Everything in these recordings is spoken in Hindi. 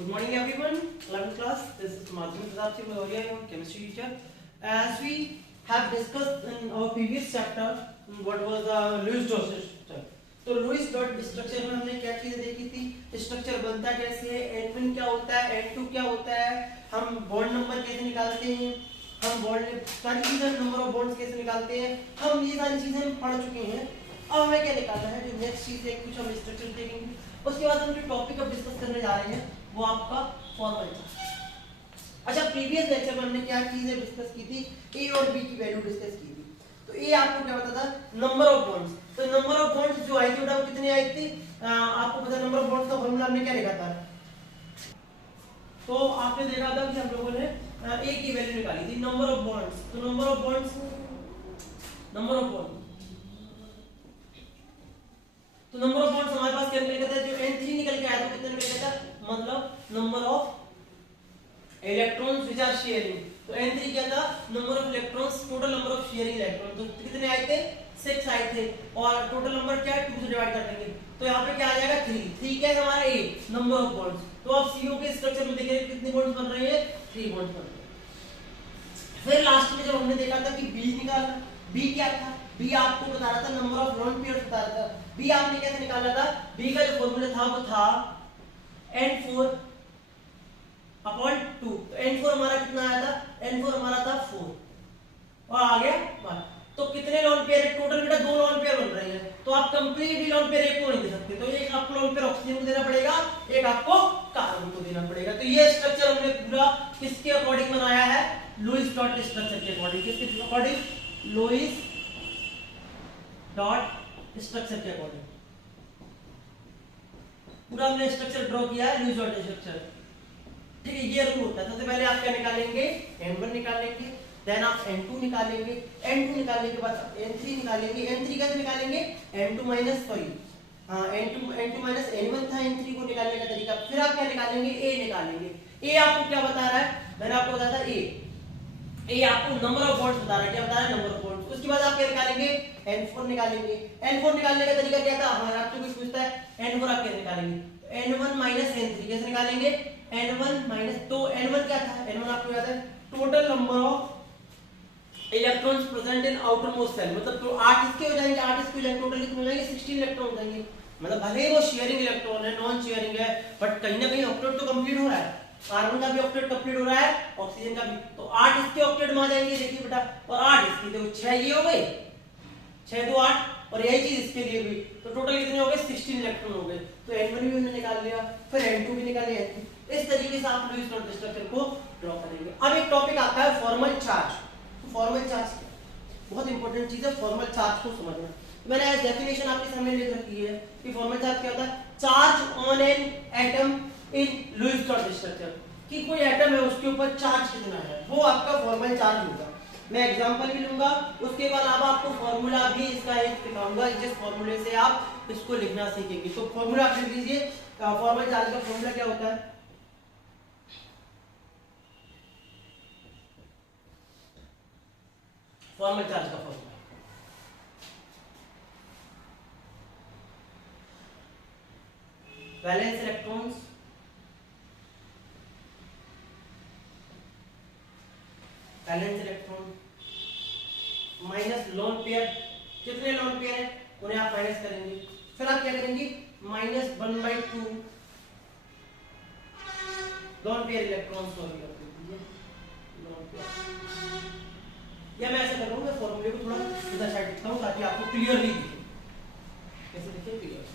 Good morning everyone, 11th class. This is Madhuri Pratap Singh Bhadoria, your chemistry teacher. As we have discussed in our previous chapter, what was the Lewis dot structure. तो लुईस डॉट स्ट्रक्चर में हमने क्या चीजें देखी थी, स्ट्रक्चर बनता कैसे है, N1 क्या होता है, N2 क्या होता है, हम बॉन्ड नंबर कैसे निकालते हैं, हम बॉन्ड सारी चीजें नंबर ऑफ बॉन्ड्स कैसे निकालते हैं, हम ये सारी चीजें हम पढ़ चुके हैं। अब हमें क्या निकालना है, जो नेक्स्ट चीज है कुछ हम स्ट्रक्चर देखेंगे। उसके बाद हम जो टॉपिक अब डिस्कस करने जा रहे हैं वो आपका फॉर्मल चार्ट। अच्छा, प्रीवियस लेक्चर में हमने क्या चीजें डिस्कस की थी, ए और बी की वैल्यू डिस्कस की थी। तो ए आपको क्या पता था, नंबर ऑफ बॉन्ड्स। तो नंबर ऑफ बॉन्ड्स जो आई थी वो कितनी आई थी, आपको पता नंबर ऑफ बॉन्ड्स का फॉर्मूला हमने क्या लिखा था। तो आपने देखा था कि हम लोगों ने ए की वैल्यू निकाली थी, नंबर ऑफ बॉन्ड्स। तो number of bonds, number of bond, तो नंबर ऑफ बॉन्ड्स हमारे पास क्या निकल गया था, जो N3 निकल के आया तो कितना निकल गया था, मतलब number of electrons which are sharing. तो N3 क्या था, number of electrons, total number of sharing electron. तो कितने आए थे, 6 आए थे, और टोटल नंबर क्या है, 2 से डिवाइड कर देंगे तो यहाँ पे क्या आ जाएगा 3। 3 क्या है हमारा, ए नंबर ऑफ बॉन्ड्स। तो अब CO के स्ट्रक्चर में देखेंगे कितने बॉन्ड्स बन रहे हैं, 3 बॉन्ड्स बन रहे हैं। फिर लास्ट में जब हमने देखा था कि बी निकालना, बी क्या था, बी आपको बता रहा था नंबर ऑफ लोन पेयर्स बता रहा था। बी आपने कैसे निकाला था, बी का जो फॉर्मूला था वो था N4 अपॉन 2। तो N4 हमारा कितना आया था, N4 हमारा था 4 और आ गया 1। तो कितने लोन पेयर है टोटल, बेटा 2 लोन पेयर बन रहे हैं। तो आप कंप्लीटली लोन पेयर एक को नहीं दे सकते, तो एक आपको लोन पेयर ऑक्सीजन को देना पड़ेगा, एक आपको कार्बन को देना पड़ेगा। तो ये स्ट्रक्चर हमने पूरा किसके अकॉर्डिंग बनाया है, लुईस डॉट स्ट्रक्चर के अकॉर्डिंग। किसके अकॉर्डिंग, लुईस डॉट स्ट्रक्चर के अकॉर्डिंग पूरा हमने स्ट्रक्चर ड्रॉ किया है, लुईस डॉट स्ट्रक्चर। ठीक है, ये रूल होता है। सबसे पहले आप क्या निकालेंगे, N1 निकालेंगे, देन आप N2 निकालेंगे, N2 निकालने के बाद N3 निकालेंगे। N3 कैसे निकालेंगे, N2 minus N2 minus N1 था N3 को निकालने का तरीका। फिर आप क्या निकालेंगे, A निकालेंगे। A आपको क्या बता रहा है, मैंने आपको बताया था ए आपको नंबर ऑफ बॉन्ड्स बता रहा है, क्या बता रहा है, नंबर ऑफ बॉन्ड्स। उसके बाद आप क्या निकालेंगे, N4 निकालेंगे। N4 निकालने का तरीका क्या था, हमारा आपसे कुछ पूछता है, N4 आप कैसे निकालेंगे, N1 माइनस N3 कैसे निकालेंगे, N1 माइनस, तो N1 क्या था, N1 आपको याद है total number of electrons present in outermost cell. मतलब तो 8 इसके हो जाएंगे, 8 इसके हो जाएंगे, टोटल कितने हो जाएंगे, 16 इलेक्ट्रॉन हो जाएंगे। मतलब भले ही वो शेयरिंग इलेक्ट्रॉन है, नॉन शेयरिंग है, बट कहीं ना कहीं ऑक्टेट तो कंप्लीट हो रहा है। कार्बन का भी ऑक्टेट कंप्लीट हो रहा है, ऑक्सीजन का भी। तो 8 इसके ऑक्टेट में आ जाएंगे, देखिए बेटा, और 8 इसके, देखो 6 ये हो गए, 6 2 8, और यही चीज इसके लिए भी। तो टोटल कितने हो गए, 16 इलेक्ट्रॉन हो गए। तो N1 भी हमने निकाल लिया, फिर N2 भी निकाल लिया। इस तरीके से आप लुईस डॉट स्ट्रक्चर को ड्रॉ करेंगे। अब एक टॉपिक आता है फॉर्मल चार्ज। तो फॉर्मल चार्ज बहुत इंपॉर्टेंट चीज है, फॉर्मल चार्ज को समझना। मैंने एज डेफिनेशन आपके सामने लिख रखी है कि फॉर्मल चार्ज क्या होता है, charge on an atom in Lewis dot structure. कि कोई एटम है उसके ऊपर चार्ज कितना है, वो आपका फॉर्मल चार्ज होगा। मैं एग्जांपल भी लूंगा, उसके बाद अब आपको फॉर्मूला भी इसका एक दिखाऊंगा, जिस फॉर्मूले से आप इसको लिखना सीखेंगे। तो फॉर्मूला आप लिख लीजिए, फॉर्मल चार्ज का फॉर्मूला क्या होता है, फॉर्मल चार्ज का formula valence electrons minus lone pair. कितने लोन पेयर है उन्हें आप माइनस करेंगे, फिर आप क्या करेंगे, माइनस 1/2 लोन पेयर इलेक्ट्रॉन्स को कर दीजिए, लोन पेयर। या मैं ऐसा कर रहा हूं, मैं फॉर्मूले को थोड़ा सीधा साइड लिखता हूं ताकि आपको क्लियरली दिखे। कैसे दिखे, क्लियर।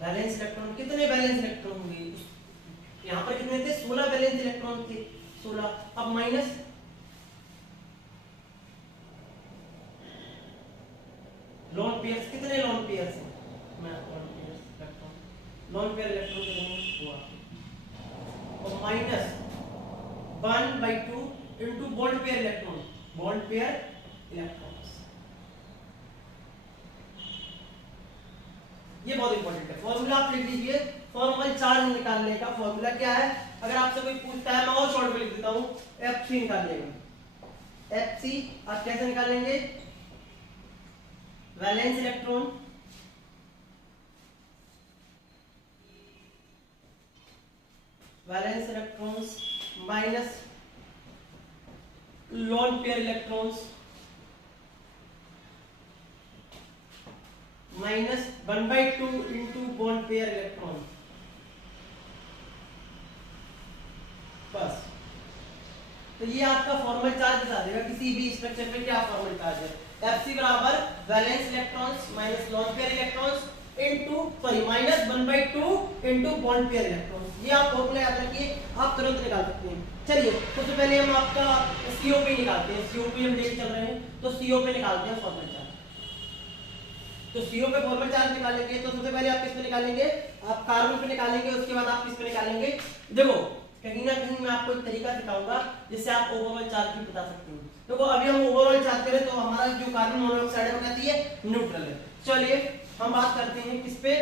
बैलेंस इलेक्ट्रॉन, कितने बैलेंस इलेक्ट्रॉन होंगे, यहाँ पर कितने थे, 16 बैलेंस इलेक्ट्रॉन थे, 16। अब माइनस लोन पेयर्स, कितने लोन पेयर्स हैं, मैं lone pairs electron, lone pair electron कितने हुआ, और minus 1/2 into bond pair electron, bond pair electrons. ये बहुत इंपॉर्टेंट है। फॉर्मूला आप लिख लीजिए, फॉर्मल चार्ज निकालने का फॉर्मूला क्या है? अगर आपसे कोई पूछता है, मैं और शॉर्ट में लिख देता हूँ, Fc निकालिएगा। Fc आप कैसे निकालेंगे? Valence electron minus lone pair electrons minus 1/2 into bond pair electron. बस, तो ये आपका फॉर्मल चार्ज बता देगा किसी भी स्ट्रक्चर पे क्या फॉर्मल चार्ज है। Fc बराबर valence electrons minus lone pair electrons into minus 1/2 into bond pair electrons. ये आप फॉर्मूला याद रखिए, आप तुरंत निकाल सकते हैं। चलिए सबसे पहले हम आपका COP निकालते हैं। COP हम लेके चल रहे हैं, तो CO पे निकालते हैं फॉर्मल चार्ज। तो CO पे फॉर्मल चार्ज निकालेंगे तो सबसे पहले आप किस पे निकालेंगे? आप कार्बन पे निकालेंगे, उसके बाद आप किस पे निकालेंगे? देखो कहीं ना कहीं मैं आपको एक तरीका सिखाऊंगा जिससे आप ओवरऑल चार्ज भी बता सकते हैं। देखो अभी हम ओवरऑल चार्ज करें तो हमारा जो कार्बन मोनोऑक्साइड है वो कहती है न्यूट्रल है। चलिए हम बात करते हैं किस पे?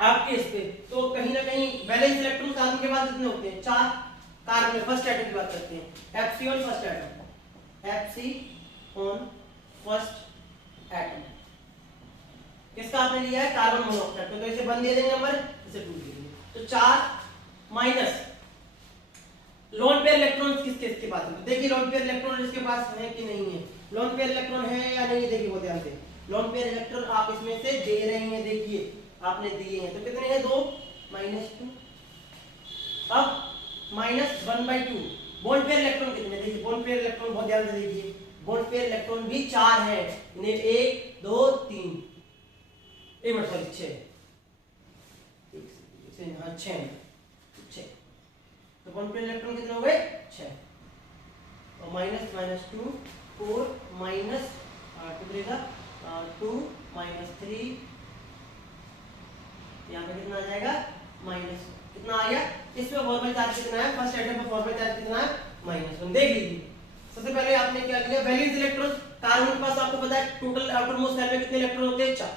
आपके इस पे। तो कहीं ना कहीं वैलेंस इलेक्ट्रॉन कार्बन के बाद कितने होते हैं? 4। कार्बन में फर्स्ट एटम की बात करते हैं, Fc on first atom, Fc on first atom किसका आपने लिया है? Carbon monoxide. तो इसे 1 दे देंगे नंबर, इसे 2 दे देंगे, तो 4 माइनस लोन पेयर इलेक्ट्रॉन्स किसके पास है? तो देखिए लोन पेयर इलेक्ट्रॉन इसके पास है कि नहीं है? लोन पेयर इलेक्ट्रॉन है या नहीं, देखिए वो ध्यान से। लोन पेयर इलेक्ट्रॉन आप इसमें से दे रहे हैं, देखिए आपने दिए हैं, तो कितने हैं? 2 -2। अब माइनस 1/2 बॉन्ड पेयर इलेक्ट्रॉन कितने? देखिए बॉन्ड पेयर इलेक्ट्रॉन बहुत ध्यान से देखिए, बॉन्ड पेयर इलेक्ट्रॉन भी 4 है, इन्हें 1 2 3 एक मिनट सॉरी 6 तो बॉन्ड पेयर इलेक्ट्रॉन कितने हो गए? 6। और माइनस -2 4 माइनस 2 -3 यहाँ पे कितना आ जाएगा? माइनस कितना आ गया? इसमें फॉर्मल चार्ज कितना है? फर्स्ट एटम पे फॉर्मल चार्ज कितना है? -1। देख लीजिए सबसे पहले आपने क्या किया? वैलेंस इलेक्ट्रॉन कार्बन के पास आपको पता है टोटल आउटरमोस्ट शेल में कितने इलेक्ट्रॉन होते हैं? 4।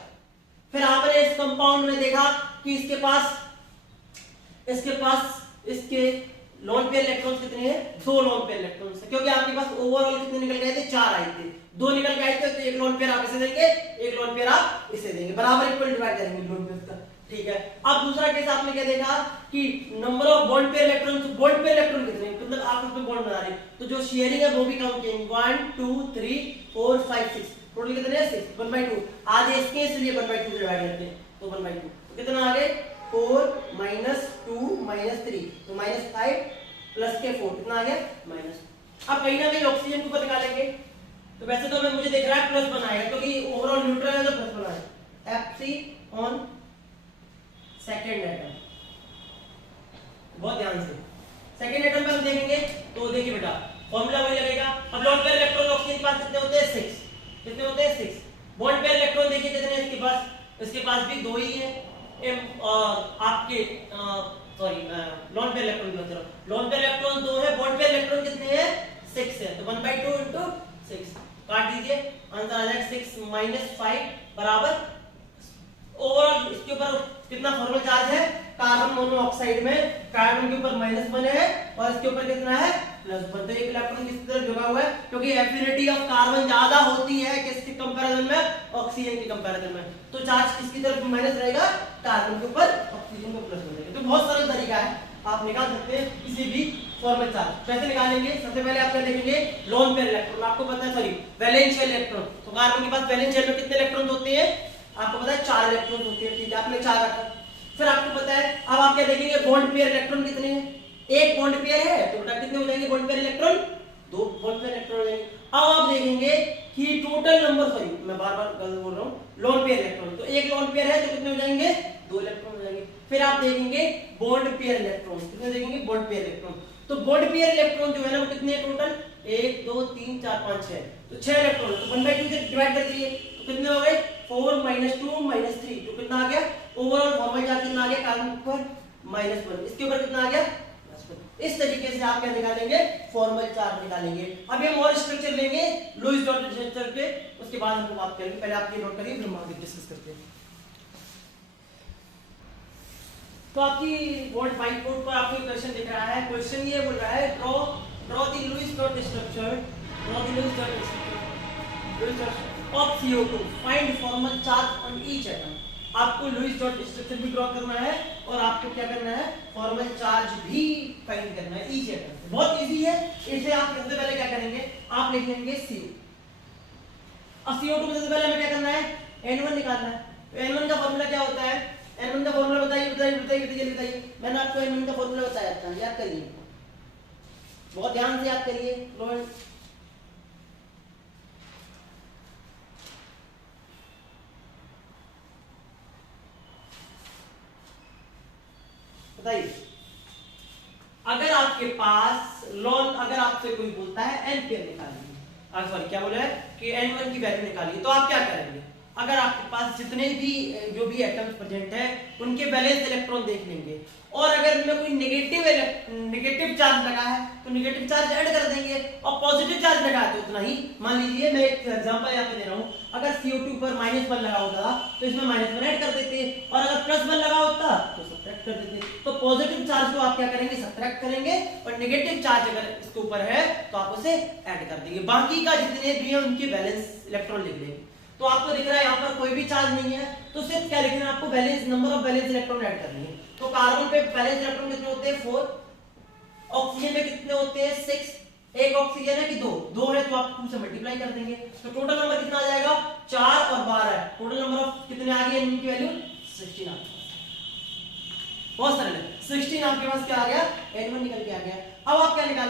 फिर आपने इस कंपाउंड में देखा कि इसके पास इसके लोन पेयर इलेक्ट्रॉन्स कितने हैं? 2 लोन पेयर इलेक्ट्रॉन्स है, क्योंकि आपके पास ओवरऑल कितने निकल गए थे? 4 आए थे, 2 निकल के आए थे, तो 1 लोन पेयर आप इसे देंगे, 1 लोन पेयर आप इसे देंगे, बराबर इक्वल डिवाइड करेंगे लोन पेयर का। ठीक है, अब दूसरा केस आपने क्या देखा कि number of bond pair electrons, bond pair electron कितने हैं? मतलब आप उसमें बॉन्ड बना रहे हैं, तो जो शेयरिंग है वो भी काउंट करेंगे। 1 2 3 4 5 6 टोटल कितने हैं? 6। 1/2 आधे इसके, इसलिए 1/2 डिवाइड करते हैं, तो 1/2 तो कितना आ गए? 4 -2 -3 तो -5 प्लस के 4 कितना आ गया? माइनस। अब कहीं ना कहीं ऑक्सीजन के ऊपर निकालेंगे, तो वैसे तो मैं मुझे देख रहा है प्लस बनाएगा क्योंकि ओवरऑल न्यूट्रल है तो प्लस बनाएगा। Fc ऑन सेकंड एटम, बहुत ध्यान से सेकंड एटम पे हम देखेंगे तो देखिए बेटा फॉर्मूला वही लगेगा। अब लोन पेयर इलेक्ट्रॉन ऑक्सीजन के पास कितने होते हैं? 6। कितने होते हैं? 6। बॉन्ड पेयर इलेक्ट्रॉन देखिए कितने हैं इसके पास? इसके पास भी 2 ही है। आपके सॉरी लोन पेयर इलेक्ट्रॉन की बात कर रहा हूं, लोन पेयर इलेक्ट्रॉन 2 है, बॉन्ड पेयर इलेक्ट्रॉन कितने हैं? 6 है, तो 1/2 इंटू 6 काट दीजिए, आंसर आ जाएगा 6 -5 बराबर ओवरऑल इसके ऊपर कितना फॉर्मल चार्ज है? कार्बन मोनोऑक्साइड में कार्बन के ऊपर -1 है और इसके ऊपर कितना है? +1। तो एक इलेक्ट्रॉन किस तरफ जुड़ा हुआ है? क्योंकि एफिनिटी ऑफ कार्बन ज्यादा होती है किसके कंपैरिजन में? ऑक्सीजन के कंपैरिजन में, तो चार्ज किसकी तरफ माइनस रहेगा? कार्बन के ऊपर, ऑक्सीजन को प्लस मिलेगा। तो बहुत सरल तरीका है, आप निकाल सकते हैं किसी भी फॉर्मल चार्ज। कैसे निकालेंगे? सबसे पहले आप क्या देखेंगे? लोन पेयर इलेक्ट्रॉन, आपको पता है सॉरी वैलेंस शेल इलेक्ट्रॉन, तो कार्बन के पास वैलेंस शेल में कितने इलेक्ट्रॉन होते हैं? आपको पता है 4 इलेक्ट्रॉन होते हैं। ठीक है, आपने 4 रखा। फिर आपको पता है, अब आप क्या देखेंगे? बॉन्ड पेयर इलेक्ट्रॉन कितने हैं? एक बॉन्ड पेयर है तो बेटा कितने हो जाएंगे bond pair electron? 2 bond pair electron हो जाएंगे। अब आप देखेंगे कि टोटल नंबर, सॉरी मैं बार-बार गलत बोल रहा हूं, लोन पेयर इलेक्ट्रॉन, तो एक लोन पेयर है तो कितने हो जाएंगे? 2 इलेक्ट्रॉन हो जाएंगे। फिर आप देखेंगे बॉन्ड पेयर इलेक्ट्रॉन, कितने देखेंगे? बॉन्ड पेयर इलेक्ट्रॉन, तो बॉन्ड पेयर इलेक्ट्रॉन जो है ना वो कितने हैं टोटल? 1 2 3 4 5 6, तो 6 इलेक्ट्रॉन, तो 1/2 से डिवाइड कर दीजिए, तो कितने हो गए? 4 -2 -3, तो कितना आ गया? ओवरऑल फॉर्मल चार्ज कितना आ गया? कार्बन के ऊपर -1, इसके ऊपर कितना आ गया? +1। इस तरीके से आप क्या निकालेंगे? फॉर्मल चार्ज निकालेंगे। अभी हम और स्ट्रक्चर लेंगे लुईस डॉटेड स्ट्रक्चर के, उसके बाद हम बात करेंगे। पहले आप ये नोट करिए, फिर हम आगे डिस्कस करते हैं। तो आपकी बोर्ड व्हाइट बोर्ड पर आपको क्वेश्चन दिख रहा है। क्वेश्चन ये बोल रहा है draw the Lewis dot structure of CO2, find formal charge on each atom. आपको लुईस डॉट स्ट्रक्चर भी ड्रॉ करना है और आपको क्या करना है, फॉर्मल चार्ज भी फाइंड करना है ईच एटम। बहुत इजी है। इसे आप सबसे पहले क्या करेंगे, आप लिख लेंगे CO। अब CO2 को सबसे पहले हमें क्या करना है, N1 निकालना है। तो N1 का फॉर्मूला क्या होता है, N1 का फॉर्मूला बताइए। मैंने आपको N1 का फॉर्मूला बताया था, याद करिए, बहुत ध्यान से याद करिए। बताइए, अगर आपके पास अगर आपसे कोई बोलता है एम्पियर निकालिए, सॉरी क्या बोला है कि N1 की वैल्यू निकालिए, तो आप क्या करेंगे, अगर आपके पास जितने भी जो भी एटम्स प्रेजेंट है उनके बैलेंस इलेक्ट्रॉन देख लेंगे, और अगर इनमें कोई नेगेटिव चार्ज लगा है तो नेगेटिव चार्ज ऐड कर देंगे, और पॉजिटिव चार्ज लगा है तो उतना ही। मान लीजिए मैं एक एग्जांपल यहाँ पे दे रहा हूँ, अगर CO2 पर -1 लगा होता तो इसमें -1 ऐड कर देते, और अगर +1 लगा होता तो सब्ट्रैक्ट कर देते। तो पॉजिटिव चार्ज को आप क्या करेंगे, सब्ट्रैक्ट करेंगे, और नेगेटिव चार्ज अगर इसके ऊपर है तो आप उसे ऐड कर देंगे। बाकी का जितने भी है उनके बैलेंस इलेक्ट्रॉन लिख लेंगे। तो आपको दिख रहा है यहाँ पर कोई भी चार्ज नहीं है, तो सिर्फ क्या लिखना है आपको, balance number of balance electron add करनी है। तो कार्बन पे बैलेंस इलेक्ट्रॉन कितने होते हैं, 4, ऑक्सीजन पे कितने होते हैं, 6, एक ऑक्सीजन है कि 2 है तो आप 2 से मल्टीप्लाई कर देंगे, तो टोटल नंबर कितना आ जाएगा, 4 और 12 है, टोटल नंबर ऑफ कितने आ गए, इनकी वैल्यू 16 आ गई। बहुत सरल है, 16 आपके पास क्या आ गया, N1 निकल के आ गया। अब आप क्या निकालेंगे,